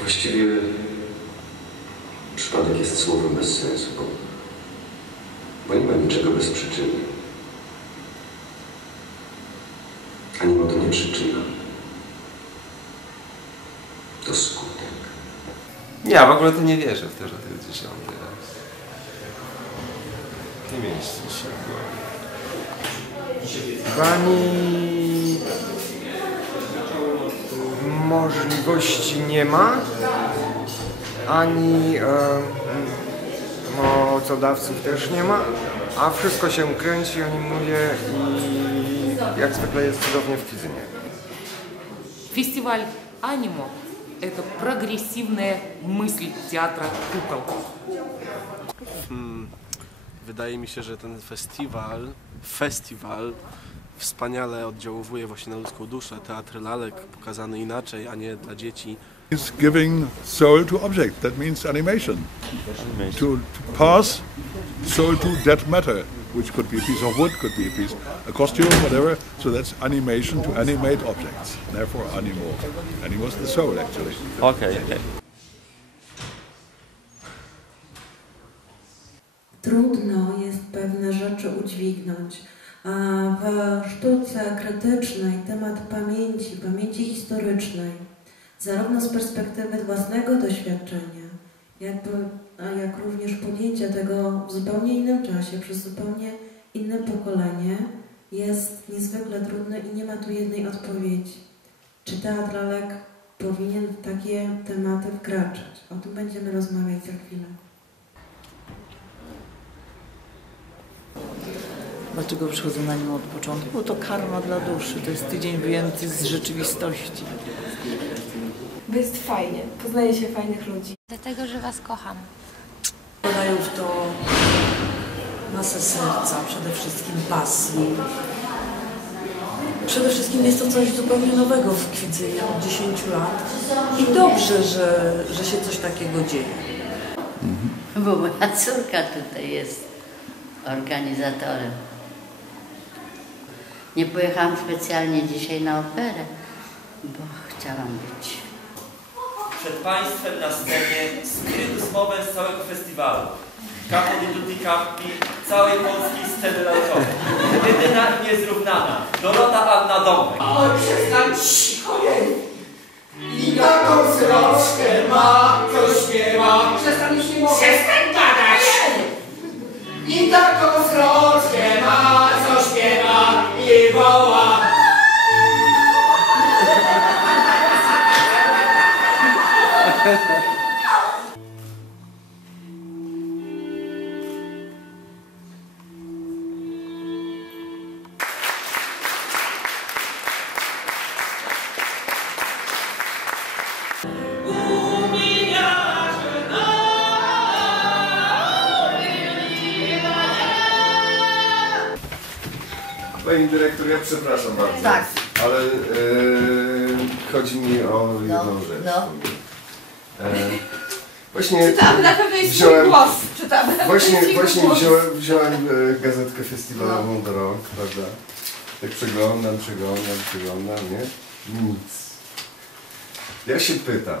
Właściwie przypadek jest słowem bez sensu, bo, bo nie ma niczego bez przyczyny. Animo to nie przyczyna. To skutek. Ja w ogóle to nie wierzę w to, że to jest dziesiąty raz. Nie mieści się w głowie. Pani możliwości nie ma, ani e, mocodawców też nie ma, a wszystko się kręci, animuje i jak zwykle jest cudownie w Kwizynie. Фестиваль «Анимо» — это прогрессивная мысль театра кукол. Wydaje mi się, że ten festiwal, festiwal wspaniale oddziałuje właśnie na ludzką duszę. Teatr lalek pokazany inaczej, a nie dla dzieci. It's giving soul to object. That means animation. To, to pass soul to dead matter, which could be a piece of wood, could be a piece, a costume, whatever. So that's animation to animate objects. Therefore, animo. Animo is the soul, actually. Okej, okej. Trudno jest pewne rzeczy udźwignąć, w sztuce krytycznej temat pamięci, pamięci historycznej, zarówno z perspektywy własnego doświadczenia, jakby, a jak również podjęcia tego w zupełnie innym czasie, przez zupełnie inne pokolenie, jest niezwykle trudny i nie ma tu jednej odpowiedzi. Czy teatr lalek powinien w takie tematy wkraczać? O tym będziemy rozmawiać za chwilę. Dlaczego przychodzę na nim od początku? Bo to karma dla duszy, to jest tydzień wyjęty z rzeczywistości. Bo jest fajnie, poznaje się fajnych ludzi. Dlatego, że Was kocham. Podają w to masę serca, przede wszystkim pasji. Przede wszystkim jest to coś zupełnie nowego w Kwidzynie od 10 lat i dobrze, że, że się coś takiego dzieje. Bo moja córka tutaj jest organizatorem. Nie pojechałam specjalnie dzisiaj na operę, bo chciałam być. Przed Państwem na scenie spirytus moment z całego festiwalu. Capo di tutti capi całej polskiej sceny lalkowej. Jedyna i niezrównana. Dorota Anna Domek. Oj, przestań cicho jej. I taką wzrostkę ma, co śpiewa. Przestań już nie mogę. Przestań gadać. I taką Pani dyrektor, ja przepraszam bardzo. Tak. Ale e, chodzi mi o jedną rzecz. no. E, właśnie na pewno jest wziąłem, głos. Na Właśnie, właśnie głos. wziąłem, wziąłem e, gazetkę festiwalową do rok, prawda? Tak przeglądam, przeglądam, przeglądam, nie? Nic. Ja się pytam,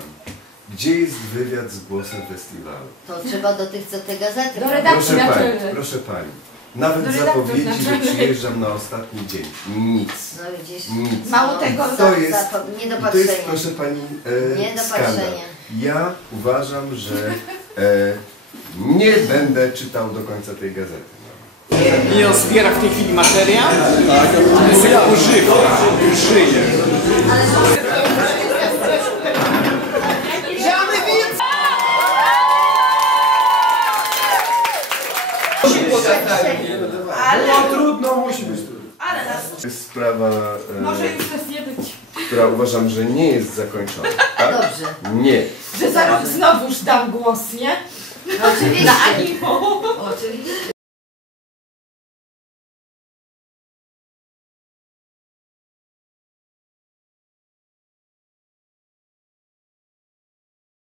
gdzie jest wywiad z głosem festiwalu? To trzeba do tych, co te gazety... Do redakcji Proszę pani, proszę pani. Nawet Do zapowiedzi, że przyjeżdżam na ostatni dzień. Nic. No gdzieś... Nic. Mało tego, To jest, nie do i to jest proszę pani e, Nie do skandal. patrzenia. Ja uważam, że e, nie będę czytał do końca tej gazety. I on zbiera w tej chwili materiał? To jest jak używa, żyje. Ale, No trudno, musi być trudno. ale nas To jest sprawa, może e, już nas nie być. która uważam, że nie jest zakończona. Tak? Dobrze. Nie. Że zaraz znowuż dam głos, nie? Oczywiście. Oczywiście.